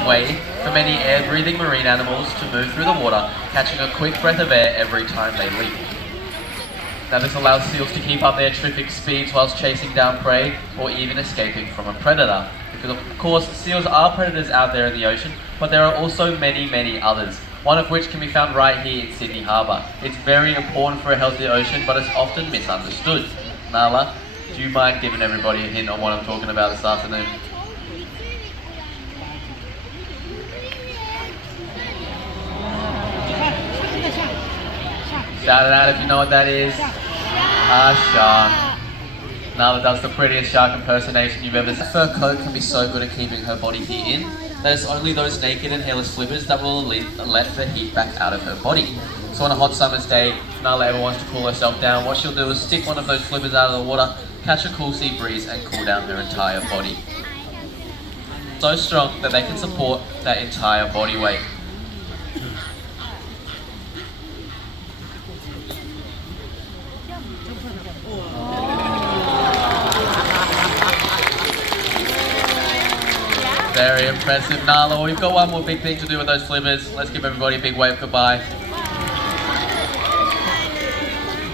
efficient way for many air-breathing marine animals to move through the water, catching a quick breath of air every time they leap. Now this allows seals to keep up their terrific speeds whilst chasing down prey or even escaping from a predator. Because of course, seals are predators out there in the ocean, but there are also many others. One of which can be found right here in Sydney Harbour. It's very important for a healthy ocean, but it's often misunderstood. Nala, do you mind giving everybody a hint on what I'm talking about this afternoon? Shout it out if you know what that is. A shark. Nala does the prettiest shark impersonation you've ever seen. Her fur coat can be so good at keeping her body heat in that it's only those naked and hairless flippers that will let the heat back out of her body. So on a hot summer's day, if Nala ever wants to cool herself down, what she'll do is stick one of those flippers out of the water, catch a cool sea breeze and cool down her entire body. So strong that they can support that entire body weight. Very impressive, Nala. We've got one more big thing to do with those flippers. Let's give everybody a big wave goodbye.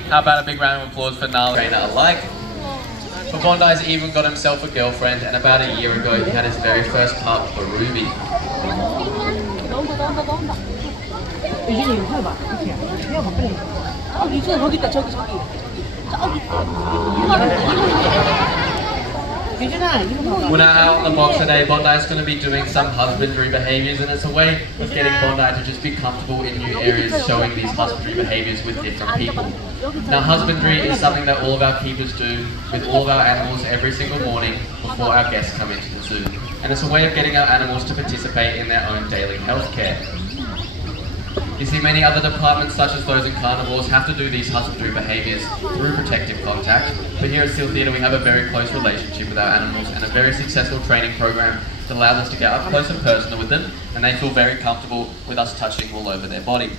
How about a big round of applause for Nala? Trainer alike. For Bondi's even got himself a girlfriend, and about a year ago he had his very first pup, a Ruby. We're now out on the box today. Bondi's going to be doing some husbandry behaviours, and it's a way of getting Bondi to just be comfortable in new areas, showing these husbandry behaviours with different people. Now husbandry is something that all of our keepers do with all of our animals every single morning before our guests come into the zoo. And it's a way of getting our animals to participate in their own daily health care. You see, many other departments, such as those in carnivores, have to do these husbandry behaviours through protective contact, but here at Seal Theatre we have a very close relationship with our animals and a very successful training program that allows us to get up close and personal with them, and they feel very comfortable with us touching all over their body.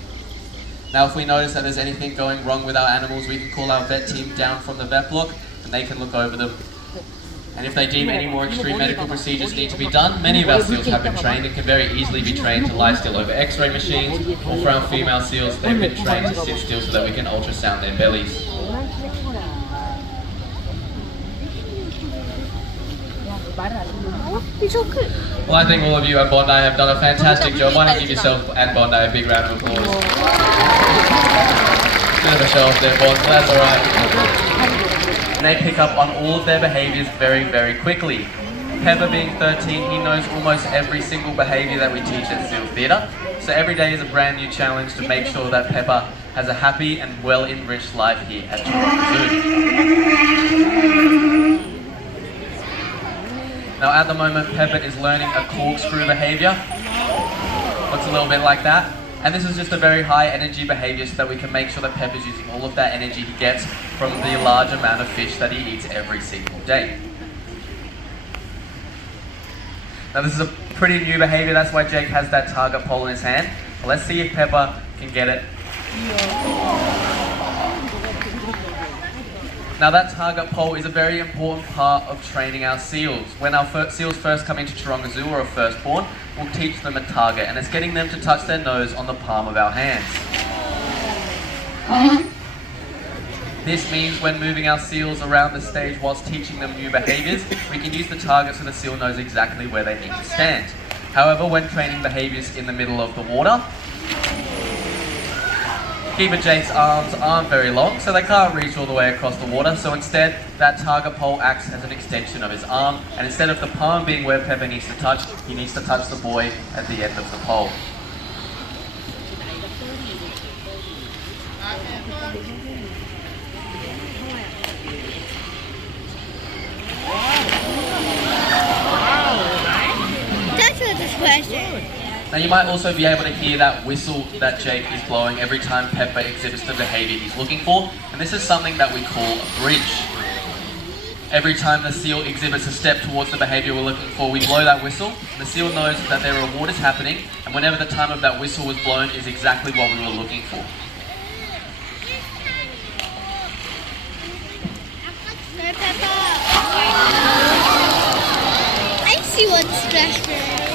Now if we notice that there's anything going wrong with our animals, we can call our vet team down from the vet block and they can look over them. And if they deem any more extreme medical procedures need to be done, many of our seals have been trained and can very easily be trained to lie still over x-ray machines, or for our female seals, they've been trained to sit still so that we can ultrasound their bellies. Well, I think all of you at Bondi have done a fantastic job. Why don't you give yourself and Bondi a big round of applause. Bit of a show off there, boss, but that's alright. And they pick up on all of their behaviours very quickly. Pepper being 13, he knows almost every single behaviour that we teach at Seal Theatre. So every day is a brand new challenge to make sure that Pepper has a happy and well-enriched life here at Taronga Zoo. Now at the moment, Pepper is learning a corkscrew behaviour. Looks a little bit like that. And this is just a very high energy behaviour so that we can make sure that Pepper's using all of that energy he gets from the large amount of fish that he eats every single day. Now this is a pretty new behaviour, that's why Jake has that target pole in his hand. Let's see if Pepper can get it. Now that target pole is a very important part of training our seals. When our seals first come into Taronga Zoo or are firstborn, we'll teach them a target, and it's getting them to touch their nose on the palm of our hands. This means when moving our seals around the stage whilst teaching them new behaviours, we can use the target so the seal knows exactly where they need to stand. However, when training behaviours in the middle of the water, Keeper Jake's arms aren't very long, so they can't reach all the way across the water, so instead, that target pole acts as an extension of his arm, and instead of the palm being where Pepper needs to touch, he needs to touch the buoy at the end of the pole. That's a discretion. Now you might also be able to hear that whistle that Jake is blowing every time Pepper exhibits the behaviour he's looking for, and this is something that we call a bridge. Every time the seal exhibits a step towards the behaviour we're looking for, we blow that whistle, and the seal knows that their reward is happening, and whenever the time of that whistle was blown is exactly what we were looking for. I see what's discretion.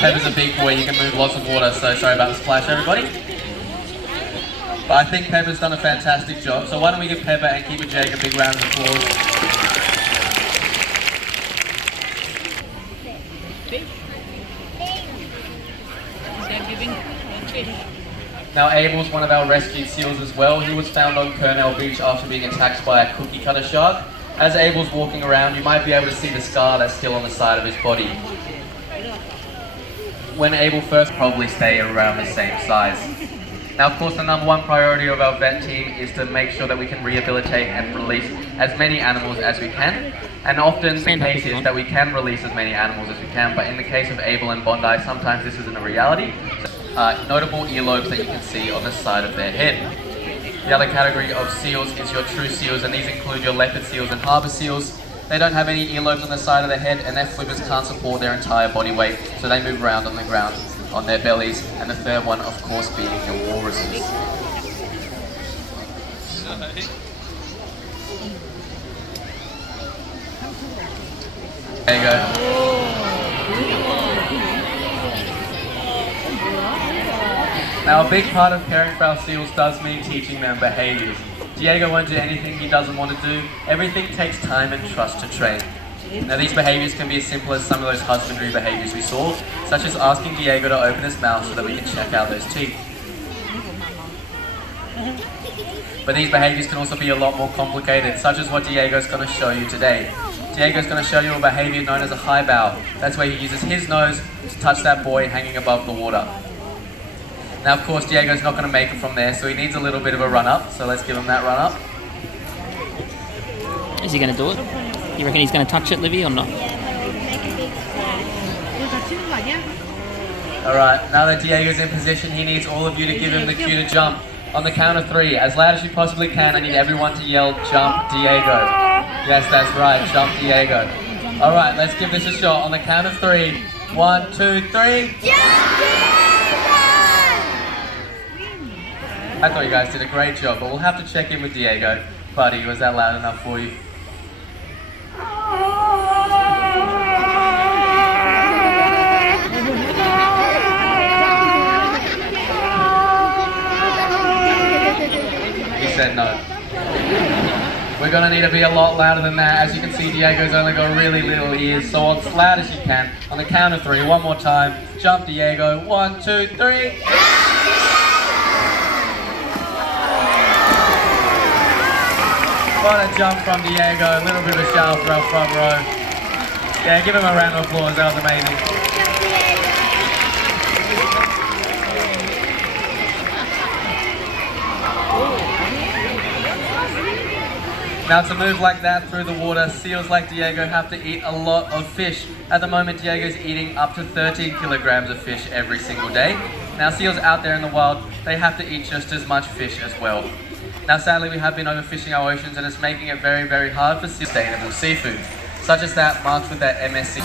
Pepper's a big boy, he can move lots of water, so sorry about the splash, everybody. But I think Pepper's done a fantastic job, so why don't we give Pepper and Keeper Jake a big round of applause. Now Abel's one of our rescued seals as well. He was found on Kurnell Beach after being attacked by a cookie cutter shark. As Abel's walking around, you might be able to see the scar that's still on the side of his body. When Abel first, probably stay around the same size. Now of course the number one priority of our vet team is to make sure that we can rehabilitate and release as many animals as we can. And often the case is that we can release as many animals as we can, but in the case of Abel and Bondi, sometimes this isn't a reality. Notable earlobes that you can see on the side of their head. The other category of seals is your true seals, and these include your leopard seals and harbour seals. They don't have any earlobes on the side of their head, and their flippers can't support their entire body weight, so they move around on the ground on their bellies. And the third one, of course, being your walruses. There you go. Now a big part of caring for our seals does mean teaching them behaviours. Diego won't do anything he doesn't want to do. Everything takes time and trust to train. Now these behaviours can be as simple as some of those husbandry behaviours we saw, such as asking Diego to open his mouth so that we can check out those teeth. But these behaviours can also be a lot more complicated, such as what Diego's going to show you today. Diego's going to show you a behaviour known as a high bow. That's where he uses his nose to touch that buoy hanging above the water. Now of course Diego's not going to make it from there, so he needs a little bit of a run up, so let's give him that run up. Is he going to do it? You reckon he's going to touch it, Livy, or not? Alright, now that Diego's in position, he needs all of you to give him the cue to jump. On the count of 3, as loud as you possibly can, I need everyone to yell, "Jump, Diego." Yes, that's right, jump, Diego. Alright, let's give this a shot. On the count of 3, 1, 2, 3. I thought you guys did a great job, but we'll have to check in with Diego. Buddy, was that loud enough for you? He said no. We're gonna need to be a lot louder than that. As you can see, Diego's only got really little ears, so as loud as you can. On the count of 3, one more time. Jump, Diego. 1, 2, 3. What a jump from Diego, a little bit of a shout for our front row. Yeah, give him a round of applause, that was amazing. Now to move like that through the water, seals like Diego have to eat a lot of fish. At the moment, Diego's eating up to 13 kilograms of fish every single day. Now seals out there in the wild, they have to eat just as much fish as well. Now sadly we have been overfishing our oceans and it's making it very, very hard for sustainable seafood, such as that marked with that MSC.